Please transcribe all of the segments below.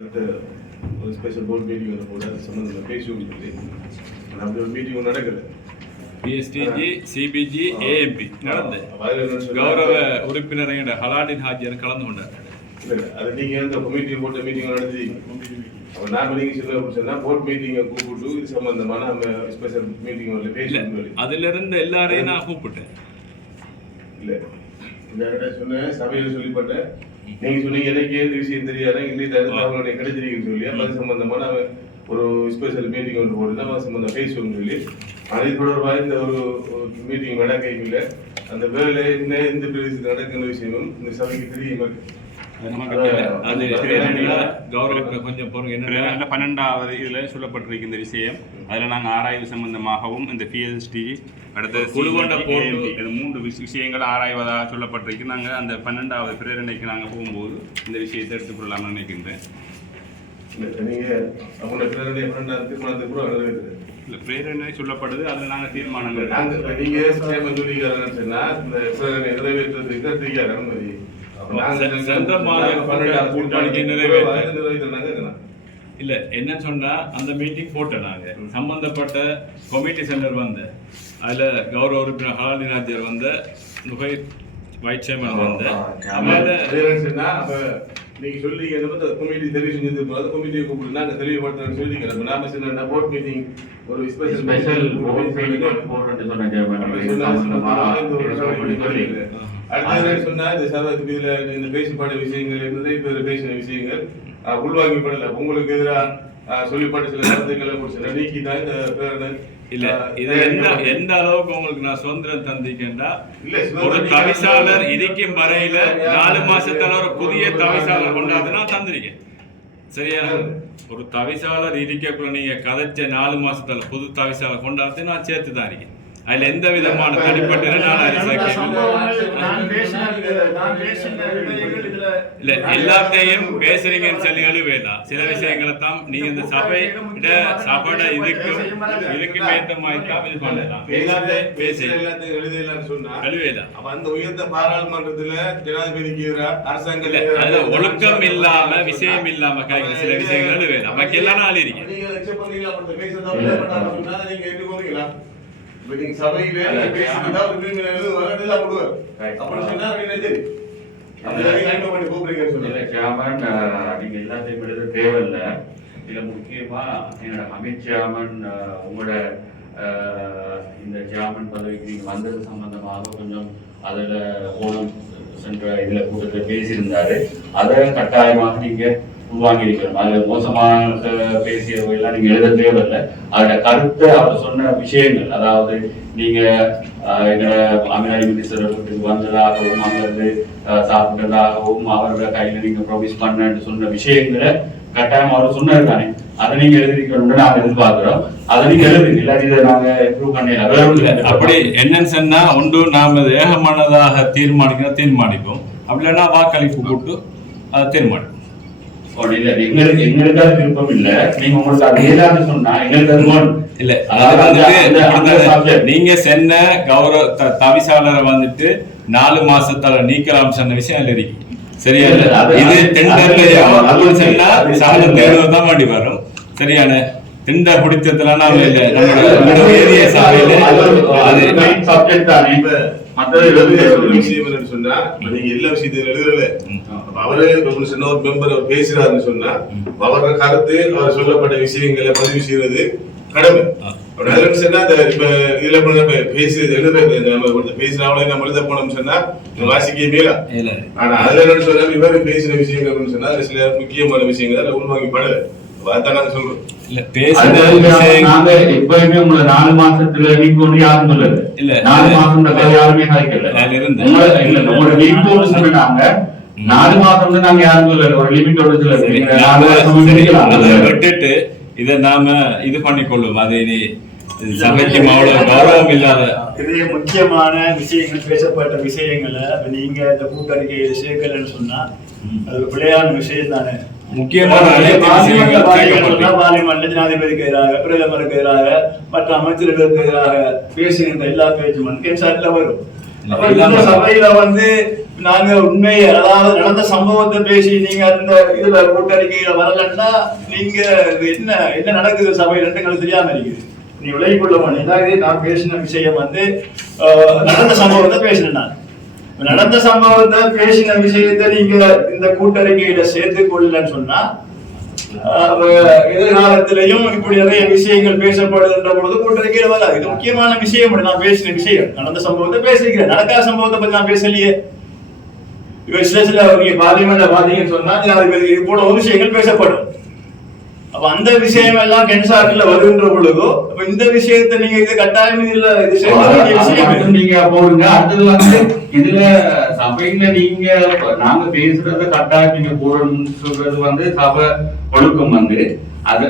ஒரு special board meeting ஒன்று போட்டு அது சம்மந்தமாக பேசுவோம் சொல்லி அப்படி ஒரு மீட்டிங் ஒன்று நடக்குது. பிஎஸ்டிஜி சிபிஜி ஏஎம்பி நடந்து கௌரவ உறுப்பினரையோட ஹலாலின் ஹாஜியார் கலந்து கொண்டார். இல்லை அது நீங்கள் அந்த கமிட்டி போட்ட மீட்டிங் நடத்தி அப்போ நான் நீங்கள் சொல்ல சொன்னால் போர்ட் மீட்டிங்கை கூப்பிட்டு இது சம்மந்தமான நம்ம ஸ்பெஷல் மீட்டிங் ஒன்று பேசுவோம். அதிலிருந்து எல்லாரையும் நான் கூப்பிட்டேன். இல்லை இந்த சொன்னேன் சபையில் சொல்லிப்பட்டேன். நீங்க சொன்னீங்க எனக்கு எந்த விஷயம் தெரியாது இங்கிலீஷ் தகவலுடைய கிடைச்சிருக்குன்னு சொல்லி அது சம்பந்தமான ஒரு ஸ்பெஷல் மீட்டிங் ஒன்று போட்டு அது சம்பந்தம் பேசுவோம்னு சொல்லி அது தொடர்பாக இந்த ஒரு மீட்டிங் நடக்கல. அந்த வேலை என்ன எந்த பிரதேசத்தில் நடக்கிற விஷயமும் இந்த சபைக்கு தெரியும். 12வது இதில் சொல்லப்பட்டிருக்கு இந்த விஷயம். அதில் நாங்கள் ஆராய்வு சம்பந்தமாகவும் இந்த பிஎஸ்டி அடுத்த இது 3 விஷயங்கள் ஆராய்வதாக சொல்லப்பட்டிருக்கு. நாங்கள் அந்த 12வது பிரேரணைக்கு நாங்கள் போகும்போது இந்த விஷயத்தை எடுத்துக்கொள்ளலாம்னு நினைக்கின்றேன். இல்லை பிரேரணை சொல்லப்படுது, அதில் நாங்கள் தீர்மானங்கள் இல்ல என்ன சொன்னா அந்த மீட்டிங் போட்டோம். நாங்க சம்பந்தப்பட்ட கமிட்டி சென்டர் வந்த அதுல கௌரவ உறுப்பினர் ஹலாலின் ஹாஜியார் வந்த நுகைர் வைஸ் சேர்மன் வந்த நீங்க சொல்லிங்க கமிட்டி தெரிவு செஞ்சது போது கமிட்டியை கூப்பிட்டு நாங்க தெளிவுபடுத்துறோம்னு சொல்லிக்கிறோம். நாம சின்ன போர்ட் மீட்டிங் ஒரு ஸ்பெஷல் போர்ட் மீட்டிங் போடுறேன்னு சொன்னா இந்த சபைக்கு இதுல இந்த பேசப்பட்ட விஷயங்கள் நிறைய பேர் பேசின விஷயங்கள் உள்வாங்கிப்படல. உங்களுக்கு எதிராக சொல்லிப்பட்ட சில கருத்துக்களை நீக்கி தான் இந்த பேரணை. இல்ல இது எந்த அளவுக்கு உங்களுக்கு நான் சுதந்திரம் தந்திக்கேன்டா, ஒரு தவிசாளர் இருக்கும் வரையில 4 மாசத்தால ஒரு புதிய தவிசாளர் கொண்டாதுன்னா தந்திருக்கேன். சரியா? ஒரு தவிசாளர் இருக்கக்குள்ள நீங்க கதைச்ச 4 மாசத்தால புது தவிசாளர் கொண்டாது நான் சேர்த்து தான் இருக்கேன். அதுல எந்த விதமான தனிப்பட்ட இல்ல எல்லாத்தையும் பேசுறீங்கன்னு சொல்லி வேண்டாம். சில விஷயங்களை தான் நீங்க இந்த சபையோட இதுக்கும் ஏற்ற மாதிரி தான் இது பண்ணலாம். எல்லாத்தையும் பேசி எழுதலாம் சொன்னா எழுவேதான். அப்ப அந்த உயர்ந்த பாராளுமன்றத்துல ஜனாதிபதிக்கு அரசாங்க ஒழுக்கம் இல்லாம விஷயம் இல்லாம கிடைக்கிற சில விஷயங்கள் எழுவேதான். பாக்கி எல்லாம் நாள் இருக்கேன். சபையிலே பேசினா ஒரு மீட்டிங் வரதுல போடுவார். அப்படி சொன்னா என்னது? நீங்க எல்லாத்தையும் எழுத தேவையில்லை. இதுல முக்கியமா என்னோட அமைச்சாமன் உங்களோட இந்த ஜாமன் பதவிக்கு நீங்க வந்தது சம்பந்தமாக கொஞ்சம் அதுல ஓணம் சென்ற இதுல கூட்டத்தில் பேசியிருந்தாரு. அதை கட்டாயமாக நீங்க உள்வாங்கி இருக்கிறோம். அதுல மோசமாக பேசியவர்கள்லாம் நீங்க எழுத தேவையில்லை. அதோட கருத்தை அவர் சொன்ன விஷயங்கள், அதாவது நீங்க எங்களோட அமீனாடி மினிஸ்டர் வீட்டுக்கு வந்ததாகவும் அங்கிருந்து சாப்பிட்டதாகவும் அவரோட கையில நீங்க ப்ரொமிஸ் பண்ணு சொன்ன விஷயங்களை கட்டாயம் அவர் சொன்னது தானே, அதை நீங்க எழுதிக்கணும்னு நாங்க எதிர்பார்க்கிறோம். அதை நீங்க எழுதுங்க, இல்லாட்டி இதை நாங்க இம்ப்ரூவ் பண்ணிடலாம். அப்படி என்னன்னு சொன்னா ஒன்று நாம ஏகமானதாக தீர்மானிப்போம். அப்படி இல்லைன்னா வாக்களிப்பு போட்டு அதை தீர்மானிப்போம். எங்களுக்கு விருப்பம் இல்ல, நீங்க உங்களுக்கு அது ஏதாவது சொன்னா எங்களுக்கு இல்ல. நீங்க சென்ன கௌரவ தவிசாளரை வந்துட்டு 4 மாசத்தால நீக்கலாம் சொன்ன விஷயம் அதுல இருக்கு. சரியா? இது டெண்டர்ல சொன்னா சாதம் தேர்வுதான் வேண்டி வரும். சரியான டெண்டர் பிடிச்சதுல நாம இல்ல நம்மளோட ஏரியா சபையில அது சப்ஜெக்ட் தான். மற்ற விஷயம் சொன்னா நீங்க எல்லா விஷயத்தையும் எழுதல. அவரு ஒரு மெம்பர் அவர் பேசுறாருன்னு சொன்னா அவரோட கருத்து அவர் சொல்லப்பட்ட விஷயங்களை பதிவு செய்வது கடமை. சொன்னா இப்ப இதுல பேசி பேசுறவங்களே நம்ம எழுத போனோம்னு சொன்னா வாசிக்க மேலா. ஆனா அதுல என்ன சொன்னா இவரு பேசின விஷயங்கள் சொன்னா சில முக்கியமான விஷயங்கள் அதுல உள்வாங்கிப்படல. அதான் நாங்க சொல்றோம். எப்பயுமே உங்களை 4 மாசத்துல நீங்க ஒண்ணு யாரும் சொல்லல. 4 மாசம் யாருமே காய்க்கல. உங்களோட லிமிட்டோட சொன்னாங்க. 4 மாசம் நாங்க யாரும் சொல்லல, ஒரு லிமிட்டோட விட்டுட்டு இதை நாம இது பண்ணிக்கொள்ளும். அது சபைக்கு அவ்வளவு கௌரவம் இல்லாத பெரிய முக்கியமான விஷயங்கள் பேசப்பட்ட விஷயங்களை நீங்க இந்த கூட்டறிக்கை சேர்க்கலன்னு சொன்னா அது பிள்ளையான விஷயம் தானே. முக்கியமான பார்லிமெண்ட்ல ஜனாதிபதிக்கு எதிராக, பிரதமருக்கு எதிராக, மற்ற அமைச்சர்களுக்கு எதிராக பேசுகின்ற எல்லா பேச்சும் கேன்சர்ல வரும். சபையில நாங்க உண்மை அதாவது நடந்த சம்பவத்தை பேசி நீங்க அந்த இதுல கூட்டறிக்கையில வரலன்னா நீங்க என்ன என்ன நடக்குது சபையில எங்களுக்கு தெரியாம இருக்குது. நீ விலகிக் கொள்ள மாட்டேன். நான் பேசின விஷயம் வந்து நடந்த சம்பவத்தை பேசினேன். நான் நடந்த சம்பவத்தை பேசின விஷயத்தை நீங்க இந்த கூட்டறிக்கையில சேர்த்துக் கொள்ளலன்னு சொன்னா எதிர்காலத்திலையும் இப்படி நிறைய விஷயங்கள் பேசப்படுகின்ற பொழுது கூட்டறிக்கையில வராது. இது முக்கியமான விஷயம். நான் பேசின விஷயம் நடந்த சம்பவத்தை பேசிக்கிறேன். நடக்காத சம்பவத்தை பத்தி நான் பேசலையே. சில நீங்க பார்லிமெண்ட்ல பாத்தீங்கன்னு சொன்னா இது போல ஒரு விஷயங்கள் பேசப்படும். அப்ப அந்த விஷயம் எல்லாம் கென்சார்ட்ல வருகின்ற பொழுதோ அப்ப இந்த விஷயத்தை நீங்க இது கட்டாயம் இல்ல இது விஷயம் நீங்க போடுங்க. அடுத்தது வந்து இதுல சபையில நீங்க நாங்க பேசுறத கட்டாயம் நீங்க போடணும்னு சொல்றது வந்து சபை ஒழுக்கம் வந்து அது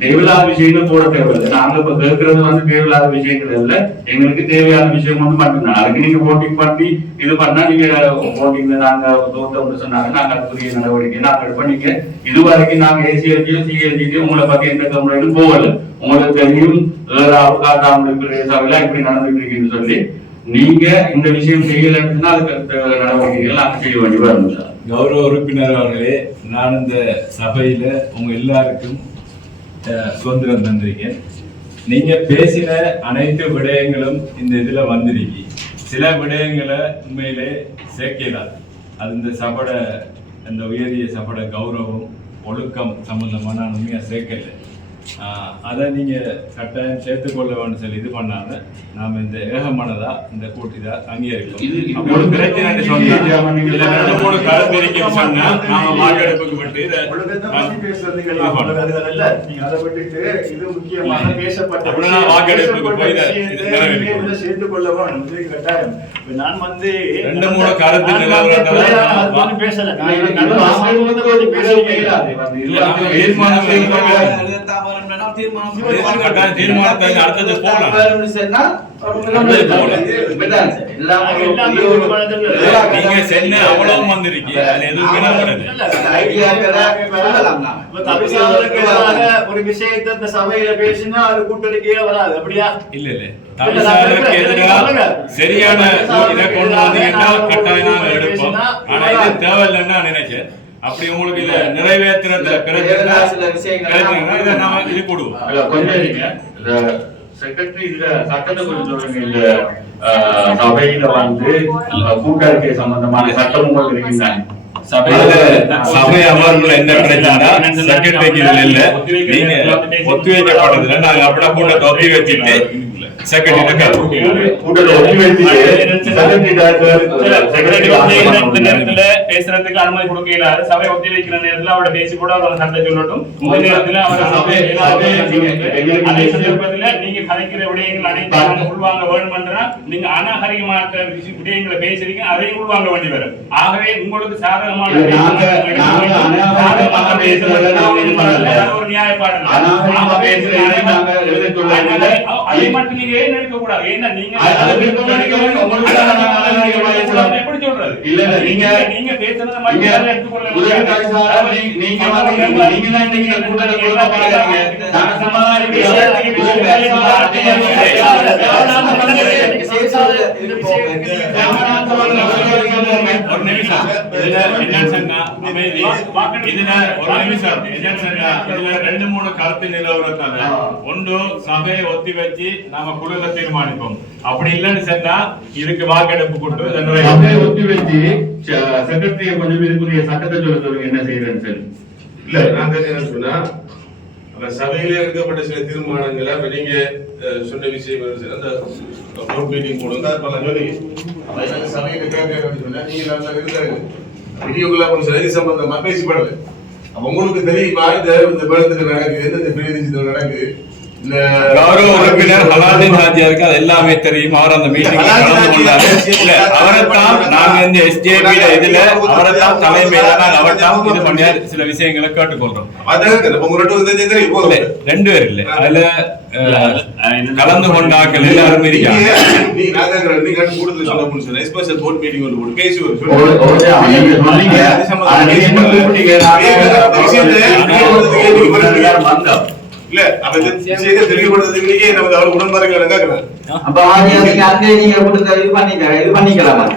தேவையில்லாத விஷயங்கள் போட தேவையில்லை. நாங்க இப்ப கேட்கறது வந்து தேவையில்லாத விஷயங்கள் இல்ல, எங்களுக்கு தேவையான விஷயம் வந்து மட்டும்தான். அதுக்கு நீங்க ஓட்டிங் பண்ணி இது பண்ணா நீங்க ஓட்டிங்ல நாங்க தோத்தம்னு சொன்னாங்க நாங்க அதுக்குரிய நடவடிக்கை நாங்க எடுப்பீங்க. இது வரைக்கும் நாங்க ஏசிஎல்ஜியும் சிஎல்ஜியும் உங்களை பத்தி எந்த கம்ப்ளைண்டும் போகல. உங்களுக்கு தெரியும் சபையில இப்படி நடந்துட்டு இருக்குன்னு சொல்லி நீங்க இந்த விஷயம் செய்யலன்னா அதுக்கு நடவடிக்கைகள் நாங்க செய்ய வேண்டி வரும். கௌரவ உறுப்பினர் அவர்களே, நான் இந்த சபையில உங்க எல்லாருக்கும் சுதந்திரம் தந்திருக்கேன். நீங்க பேசின அனைத்து விடயங்களும் இந்த இதுல வந்திருக்கி. சில விடயங்களை உண்மையிலே சேர்க்கலாம். அது இந்த சபட இந்த உயரிய சபட கௌரவம் ஒழுக்கம் சம்பந்தமா நான் உண்மையா சேர்க்கல. அதை நீங்க கட்டாயம் சேர்த்துக்கொள்ள வேண்டும் சொல்லி இது பண்ணாம நாம இந்த ஏகமானதா இந்த கூட்டிதா அங்கீகரிக்கும். வாக்கெடுப்புக்கு விட்டு வாக்கெடுப்புக்கு போய் சேர்த்துக் கொள்ள வேண்டும் கட்டாயம். நான் வந்து 2-3 கருத்து பேசல தீர்மானத்தை அடுத்தது நீங்க சென்னை அவ்வளவு வந்திருக்கீங்க. ஒரு விஷயத்தை சபையில பேசினா அது கூட்டறிக்கையில வராது. அப்படியா? இல்ல இல்ல, தவிசாளருக்கு எதிராக சரியான இதை கொண்டு வந்தீங்கன்னா கட்டாயம் எடுப்போம். ஆனா இது தேவையில்லைன்னு நான் நினைச்சேன். அப்படி உங்களுக்கு இல்ல நிறைவேற்றுறதுல இது போடுவோம். செக்ரட்டரி இதுல சட்டத்தை கொஞ்சம் சொல்லுங்க. இந்த சபையில வந்து கூட்டறிக்கை சம்பந்தமான சட்டம் உங்களுக்கு இருக்கின்றாங்க. சபை அமர்வுல என்ன பிரச்சனை செக்ரட்டரிக்கு இதுல இல்ல, நீங்க ஒத்திவைக்கப்படுறதுல நாங்க அப்படியே கூட்டத்தை ஒத்தி வச்சுட்டு பேசுறதுக்கு அனுமதி கொடுக்கல. சபை ஒத்தி வைக்கிற நேரத்தில் அவரோட பேசி கூட அவரோட சண்டை சொல்லட்டும். இந்த நேரத்தில் அதே சந்தர்ப்பத்தில் நீங்க கலைக்கிற விடயங்கள் அனைத்து உள்வாங்க வேண்டுமென்றா நீங்க அநாகரிகமான விடயங்களை பேசுறீங்க, அதையும் உள்வாங்க வேண்டி வரும். ஆகவே உங்களுக்கு சாதகமான ஒரு நியாயப்பாடு அதை மட்டும் நீங்க ஏன் நினைக்க கூடாது. ஏன்னா நீங்க எப்படி சொல்றது இல்ல நீங்க நீங்க பேசுறத மட்டும் எடுத்துக்கொள்ள ரெண்டு மூணு கருத்து நிலவரத்தால ஒன்று சபையை ஒத்தி வச்சு நாம குழுல தீர்மானிப்போம். அப்படி இல்லைன்னு சொன்னா இதுக்கு வாக்கெடுப்பு கொண்டு சபையை ஒத்தி வச்சு செக்ரட்டரிய கொஞ்சம் இதுக்குரிய சட்டத்தை சொல்லுங்க என்ன செய்யறேன்னு சொல்லி. இல்ல நாங்க என்ன சொன்னா சபையில எடுக்கப்பட்ட சில தீர்மானங்களை நீங்க சொன்ன விஷயம் அந்த போர்ட் மீட்டிங் போடுங்க. சபையில சொன்னா நீங்க வீடியோக்குள்ள சரி சம்பந்தமா பேசப்படல. உங்களுக்கு தெரியுமா இந்த பேரத்துக்கு நடக்குது, எந்தெந்த பிரதிநிதித்துவம் நடக்குது. கௌரவ உறுப்பினர் ஹலாலின் ஹாஜியாருக்கு அது எல்லாமே தெரியும். அவர் அந்த மீட்டிங் கலந்து கொண்டாரு. இல்ல அவரைத்தான் நாங்க இந்த எஸ்ஜேபி இதுல அவரைத்தான் தலைமையில நாங்க அவர்தான் இது பண்ணியார் சில விஷயங்களை கேட்டுக்கொள்றோம். ரெண்டு பேர் இல்ல அதுல கலந்து கொண்டாக்கள் எல்லாரும் இருக்காங்க. இல்ல அப்ப விஷயத்தை தெளிவுபடுத்துறதுக்கு நம்ம அவரோட உடன்பாடுகள் கேக்குறாங்க. அப்ப நீங்க அங்கே நீங்க கொடுத்த இது பண்ணிக்கலாம்.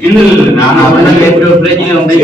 இல்ல நான் அவன் எப்படி ஒரு பிரச்சனை வந்து